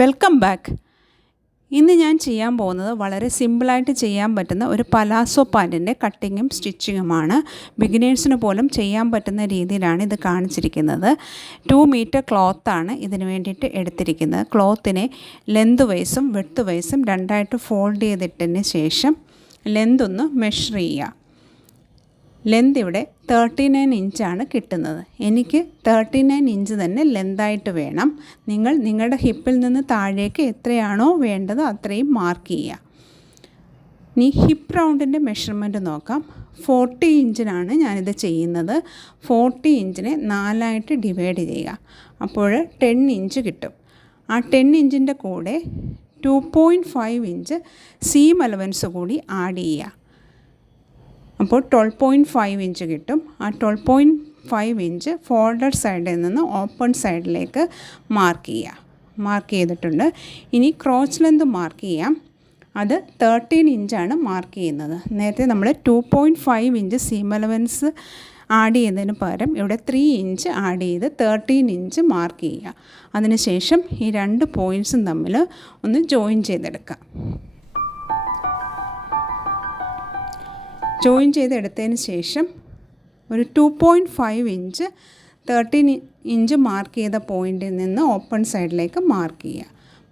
Welcome back. ഇന്ന് ഞാൻ ചെയ്യാൻ പോകുന്നത് വളരെ സിമ്പിളായിട്ട് ചെയ്യാൻ പറ്റുന്ന ഒരു പലാസോ പാൻറ്റിൻ്റെ കട്ടിങ്ങും സ്റ്റിച്ചിങ്ങുമാണ്. ബിഗിനേഴ്സിന് പോലും ചെയ്യാൻ പറ്റുന്ന രീതിയിലാണ് ഇത് കാണിച്ചിരിക്കുന്നത്. 2 മീറ്റർ ക്ലോത്താണ് ഇതിന് വേണ്ടിയിട്ട് എടുത്തിരിക്കുന്നത്. ക്ലോത്തിനെ ലെന്ത് വൈസും വിഡ്ത്ത് വൈസും രണ്ടായിട്ട് ഫോൾഡ് ചെയ്തിട്ടതിന് ശേഷം ലെന്ത് ഒന്ന് മെഷർ ചെയ്യുക. ലെന്ത് ഇവിടെ 39 ഇഞ്ചാണ് കിട്ടുന്നത്. എനിക്ക് 39 ഇഞ്ച് തന്നെ ലെന്തായിട്ട് വേണം. നിങ്ങൾ നിങ്ങളുടെ ഹിപ്പിൽ നിന്ന് താഴേക്ക് എത്രയാണോ വേണ്ടത് അത്രയും മാർക്ക് ചെയ്യുക. ഇനി ഹിപ്പ് റൗണ്ടിൻ്റെ മെഷർമെൻറ്റ് നോക്കാം. 40 ഇഞ്ചിനാണ് ഞാനിത് ചെയ്യുന്നത്. 40 ഇഞ്ചിനെ 4ആയിട്ട് ഡിവൈഡ് ചെയ്യുക. അപ്പോൾ 10 ഇഞ്ച് കിട്ടും. ആ 10 ഇഞ്ചിൻ്റെ കൂടെ 2.5 ഇഞ്ച് സീം അലവൻസ് കൂടി ആഡ് ചെയ്യുക. അപ്പോൾ 12.5 ഇഞ്ച് കിട്ടും. ആ 12.5 ഇഞ്ച് ഫോൾഡഡ് സൈഡിൽ നിന്ന് ഓപ്പൺ സൈഡിലേക്ക് മാർക്ക് ചെയ്യുക. മാർക്ക് ചെയ്തിട്ടുണ്ട്. ഇനി ക്രോച്ച് ലെന്ത് മാർക്ക് ചെയ്യാം. അത് 13 ഇഞ്ചാണ് മാർക്ക് ചെയ്യുന്നത്. നേരത്തെ നമ്മൾ 2.5 ഇഞ്ച് സീം അലവൻസ് ആഡ് ചെയ്യുന്നതിന് പകരം ഇവിടെ 3 ഇഞ്ച് ആഡ് ചെയ്ത് 13 ഇഞ്ച് മാർക്ക് ചെയ്യുക. അതിനുശേഷം ഈ രണ്ട് പോയിൻറ്റ്സും തമ്മിൽ ഒന്ന് ജോയിൻ ചെയ്തെടുക്കുക. ജോയിൻ ചെയ്തെടുത്തതിന് ശേഷം ഒരു 2.5 ഇഞ്ച് 13 ഇഞ്ച് മാർക്ക് ചെയ്ത പോയിൻറ്റിൽ നിന്ന് ഓപ്പൺ സൈഡിലേക്ക് മാർക്ക് ചെയ്യുക.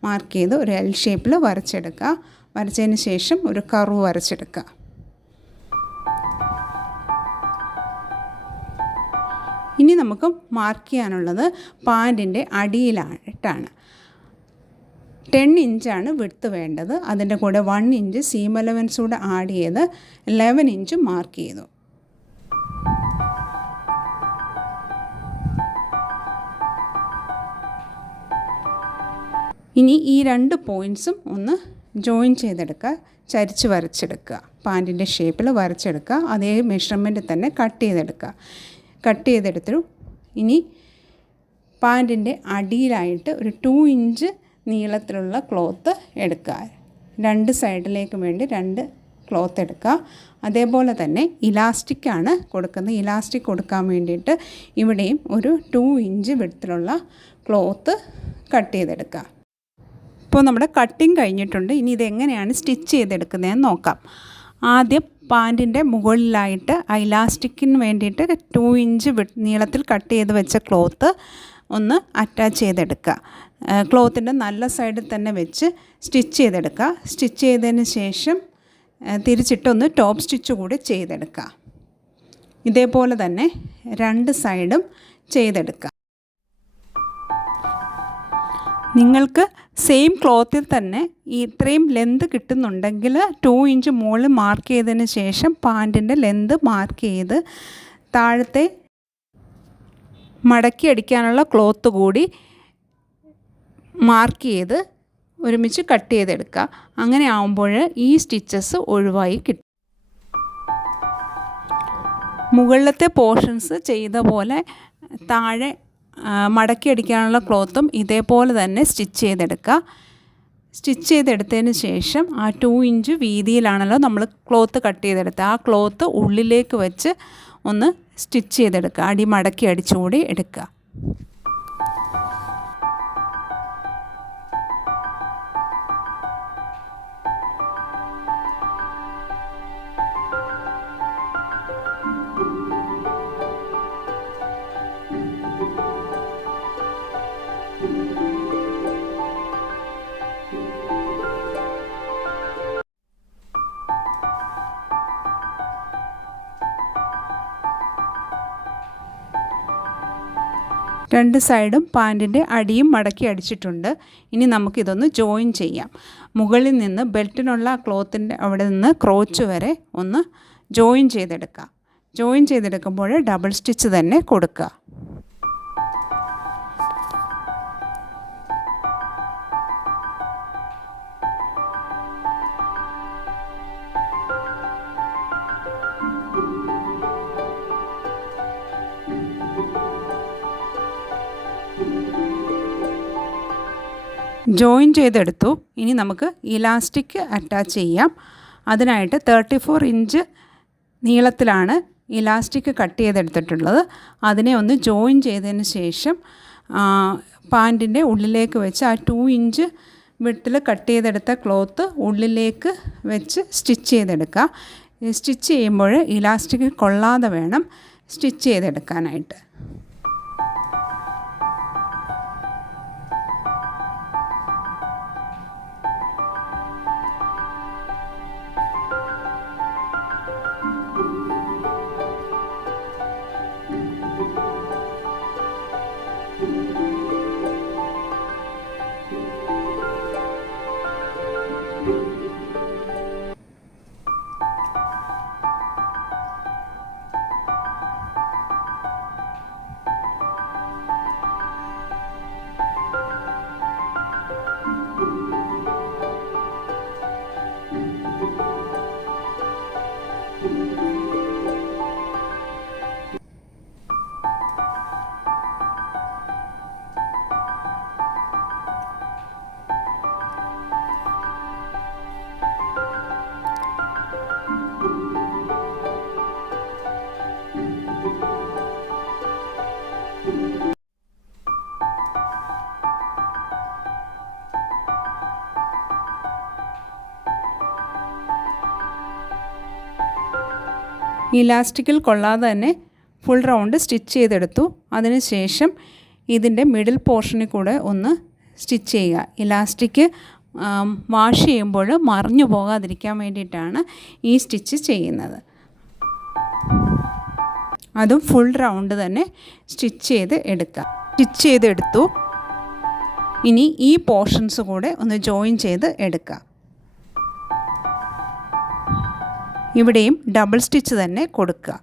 മാർക്ക് ചെയ്ത് ഒരു എൽ ഷേപ്പിൽ വരച്ചെടുക്കുക. വരച്ചതിന് ശേഷം ഒരു കർവ് വരച്ചെടുക്കുക. ഇനി നമുക്ക് മാർക്ക് ചെയ്യാനുള്ളത് പാൻറ്റിൻ്റെ അടിയിലായിട്ടാണ്. 10 ഇഞ്ചാണ് വിഡ്ത്ത് വേണ്ടത്. അതിൻ്റെ കൂടെ 1 ഇഞ്ച് സീം അലവൻസ് കൂടെ ആഡ് ചെയ്ത് 11 ഇഞ്ച് മാർക്ക് ചെയ്തു. ഇനി ഈ രണ്ട് പോയിൻറ്റ്സും ഒന്ന് ജോയിൻ ചെയ്തെടുക്കുക. ചരിച്ച് വരച്ചെടുക്കുക. പാൻറ്റിൻ്റെ ഷേപ്പിൽ വരച്ചെടുക്കുക. അതേ മെഷർമെൻറ്റ് തന്നെ കട്ട് ചെയ്തെടുക്കുക. കട്ട് ചെയ്തെടുത്തു. ഇനി പാൻറ്റിൻ്റെ അടിയിലായിട്ട് ഒരു 2 ഇഞ്ച് നീളത്തിലുള്ള ക്ലോത്ത് എടുക്കുക. രണ്ട് സൈഡിലേക്ക് വേണ്ടി 2 ക്ലോത്ത് എടുക്കുക. അതേപോലെ തന്നെ ഇലാസ്റ്റിക്കാണ് കൊടുക്കുന്നത്. ഇലാസ്റ്റിക് കൊടുക്കാൻ വേണ്ടിയിട്ട് ഇവിടെയും ഒരു 2 ഇഞ്ച് വിഡ്ത്തിലുള്ള ക്ലോത്ത് കട്ട് ചെയ്തെടുക്കുക. ഇപ്പോൾ നമ്മുടെ കട്ടിങ് കഴിഞ്ഞിട്ടുണ്ട്. ഇനി ഇതെങ്ങനെയാണ് സ്റ്റിച്ച് ചെയ്തെടുക്കുന്നതെന്ന് നോക്കാം. ആദ്യം പാൻറ്റിൻ്റെ മുകളിലായിട്ട് ഇലാസ്റ്റിക്കിന് വേണ്ടിയിട്ട് 2 ഇഞ്ച് നീളത്തിൽ കട്ട് ചെയ്ത് വെച്ച ക്ലോത്ത് ഒന്ന് അറ്റാച്ച് ചെയ്തെടുക്കുക. ക്ലോത്തിൻ്റെ നല്ല സൈഡിൽ തന്നെ വെച്ച് സ്റ്റിച്ച് ചെയ്തെടുക്കുക. സ്റ്റിച്ച് ചെയ്തതിന് ശേഷം തിരിച്ചിട്ടൊന്ന് ടോപ്പ് സ്റ്റിച്ച് കൂടി ചെയ്തെടുക്കുക. ഇതേപോലെ തന്നെ രണ്ട് സൈഡും ചെയ്തെടുക്കുക. നിങ്ങൾക്ക് സെയിം ക്ലോത്തിൽ തന്നെ ഇത്രയും ലെന്ത് കിട്ടുന്നുണ്ടെങ്കിൽ 2 ഇഞ്ച് മുകളിൽ മാർക്ക് ചെയ്തതിന് ശേഷം പാൻറ്റിൻ്റെ ലെന്ത് മാർക്ക് ചെയ്ത് താഴത്തെ മടക്കി അടിക്കാനുള്ള ക്ലോത്ത് കൂടി മാർക്ക് ചെയ്ത് ഒരുമിച്ച് കട്ട് ചെയ്തെടുക്കുക. അങ്ങനെ ആകുമ്പോൾ ഈ സ്റ്റിച്ചസ് ഒഴിവായി കിട്ടും. മുകളിലത്തെ പോർഷൻസ് ചെയ്ത പോലെ താഴെ മടക്കി അടിക്കാനുള്ള ക്ലോത്തും ഇതേപോലെ തന്നെ സ്റ്റിച്ച് ചെയ്തെടുക്കുക. സ്റ്റിച്ച് ചെയ്തെടുത്തതിന് ശേഷം ആ 2 ഇഞ്ച് വീതിയിലാണല്ലോ നമ്മൾ ക്ലോത്ത് കട്ട് ചെയ്തെടുക്കുക. ആ ക്ലോത്ത് ഉള്ളിലേക്ക് വെച്ച് ഒന്ന് സ്റ്റിച്ച് ചെയ്തെടുക്കുക. അടി മടക്കി അടിച്ചുകൂടി എടുക്കുക. രണ്ട് സൈഡും പാൻറ്റിൻ്റെ അടിയും മടക്കി അടിച്ചിട്ടുണ്ട്. ഇനി നമുക്കിതൊന്ന് ജോയിൻ ചെയ്യാം. മുകളിൽ നിന്ന് ബെൽറ്റിനുള്ള ക്ലോത്തിൻ്റെ അവിടെ നിന്ന് ക്രോച്ച് വരെ ഒന്ന് ജോയിൻ ചെയ്തെടുക്കുക. ജോയിൻ ചെയ്തെടുക്കുമ്പോൾ ഡബിൾ സ്റ്റിച്ച് തന്നെ കൊടുക്കുക. ജോയിൻ ചെയ്തെടുത്തു. ഇനി നമുക്ക് ഇലാസ്റ്റിക് അറ്റാച്ച് ചെയ്യാം. അതിനായിട്ട് 34 ഇഞ്ച് നീളത്തിലാണ് ഇലാസ്റ്റിക് കട്ട് ചെയ്തെടുത്തിട്ടുള്ളത്. അതിനെ ഒന്ന് ജോയിൻ ചെയ്തതിന് ശേഷം പാൻറ്റിൻ്റെ ഉള്ളിലേക്ക് വെച്ച് ആ 2 ഇഞ്ച് വിട്ടിൽ കട്ട് ചെയ്തെടുത്ത ക്ലോത്ത് ഉള്ളിലേക്ക് വെച്ച് സ്റ്റിച്ച് ചെയ്തെടുക്കുക. സ്റ്റിച്ച് ചെയ്യുമ്പോൾ ഇലാസ്റ്റിക് കൊള്ളാതെ വേണം സ്റ്റിച്ച് ചെയ്തെടുക്കാനായിട്ട്. ഇലാസ്റ്റിക്കിൽ കൊള്ളാതെ തന്നെ ഫുൾ റൗണ്ട് സ്റ്റിച്ച് ചെയ്തെടുത്തു. അതിനുശേഷം ഇതിൻ്റെ മിഡിൽ പോർഷനിൽ കൂടെ ഒന്ന് സ്റ്റിച്ച് ചെയ്യുക. ഇലാസ്റ്റിക് വാഷ് ചെയ്യുമ്പോൾ മറിഞ്ഞു പോകാതിരിക്കാൻ വേണ്ടിയിട്ടാണ് ഈ സ്റ്റിച്ച് ചെയ്യുന്നത്. അതും ഫുൾ റൗണ്ട് തന്നെ സ്റ്റിച്ച് ചെയ്ത് എടുക്കുക. സ്റ്റിച്ച് ചെയ്തെടുത്തു. ഇനി ഈ പോർഷൻസ് കൂടെ ഒന്ന് ജോയിൻ ചെയ്ത് എടുക്കുക. ഇവിടെയും ഡബിൾ സ്റ്റിച്ച് തന്നെ കൊടുക്കുക.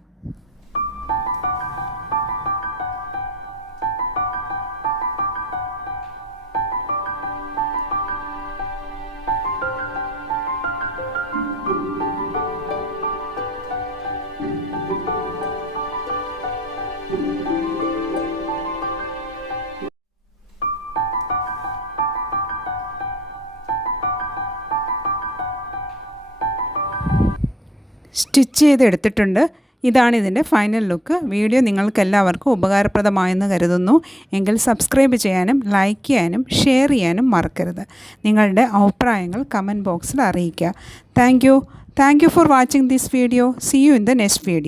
സ്റ്റിച്ച് ചെയ്തെടുത്തിട്ടുണ്ട്. ഇതാണ് ഇതിൻ്റെ ഫൈനൽ ലുക്ക്. വീഡിയോ നിങ്ങൾക്കെല്ലാവർക്കും ഉപകാരപ്രദമായെന്ന് കരുതുന്നു. എങ്കിൽ സബ്സ്ക്രൈബ് ചെയ്യാനും ലൈക്ക് ചെയ്യാനും ഷെയർ ചെയ്യാനും മറക്കരുത്. നിങ്ങളുടെ അഭിപ്രായങ്ങൾ കമൻറ്റ് ബോക്സിൽ അറിയിക്കുക. Thank you for watching this video. See you in the next video.